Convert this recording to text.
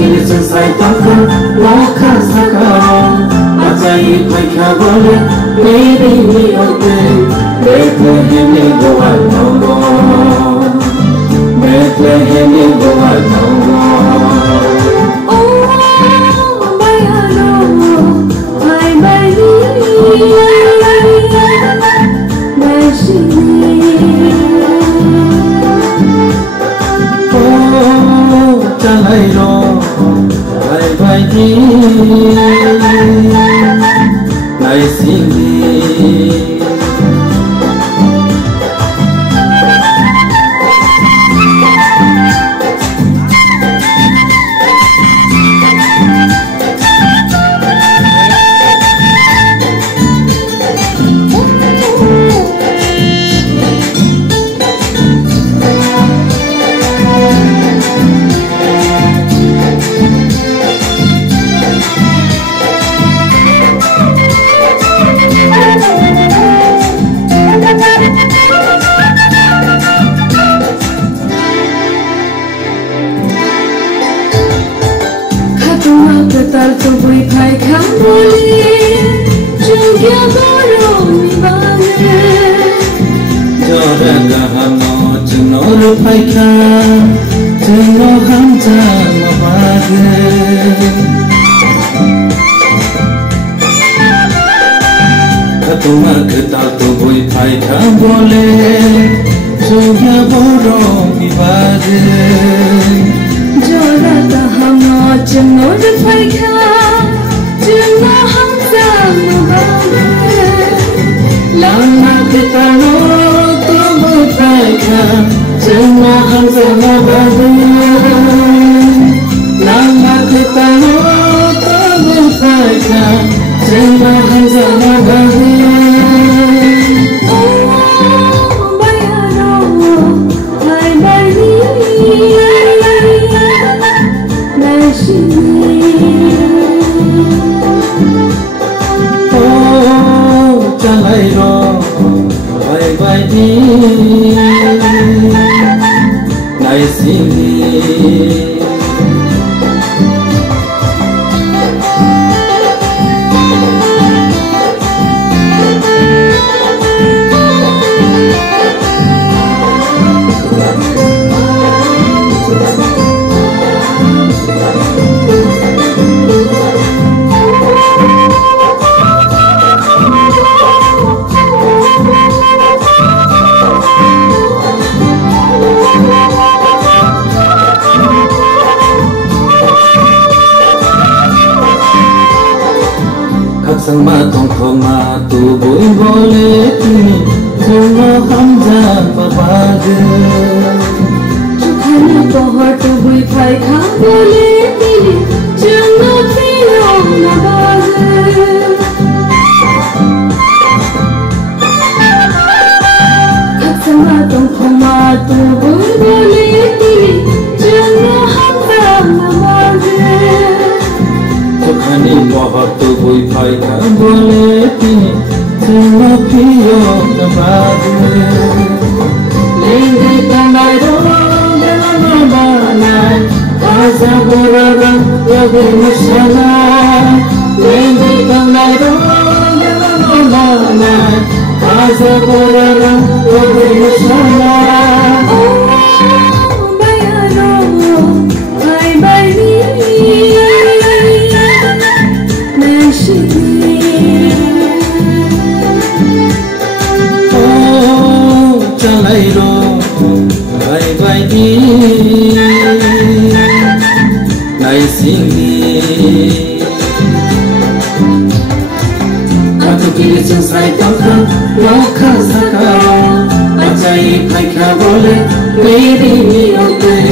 Kilisen saytakı Loka sakao Atai paika bole Maybe me okay Bethlehem go out no more Bethlehem go out no more Oh bayano Ay bayi Oh Chalairo Bye bye Nice Tal tu bui pai kamboli Jungya goro mi bane Jora gahamo Junoro pai ka Juno hamza mabage Katuma ketal tu bui pai kambole Jungya goro mi bage Jora gahamo Junoro pai ka Juno hamza mabage Lama kita no tubu pai ka Juno hamza mabage Lama kita no tubu pai ka Juno hamza mabage Oh bayano Ay bayi Oh, Chalairo, bye bye, nice. Sama tongkoma tubuh boleh kini semua hamza berbagi. Cukai pohon tubuh pai kah boleh kini jangan tiang nabagi. Sama tongkoma tubuh boleh kini jangan hamza nabagi. Cukai pohon tubuh pai kah boleh kini semua tiang berbagi. Lagi tanai dong dalam banai, asa borang lagi musyalah. Lagi tanai dong dalam banai, asa borang lagi musyalah. Oh bayano, ay bayi, Oh Chalairo, bye bye, nice. Aku kilisen saytakı Loka sakao Atai paika bole Maybe me okay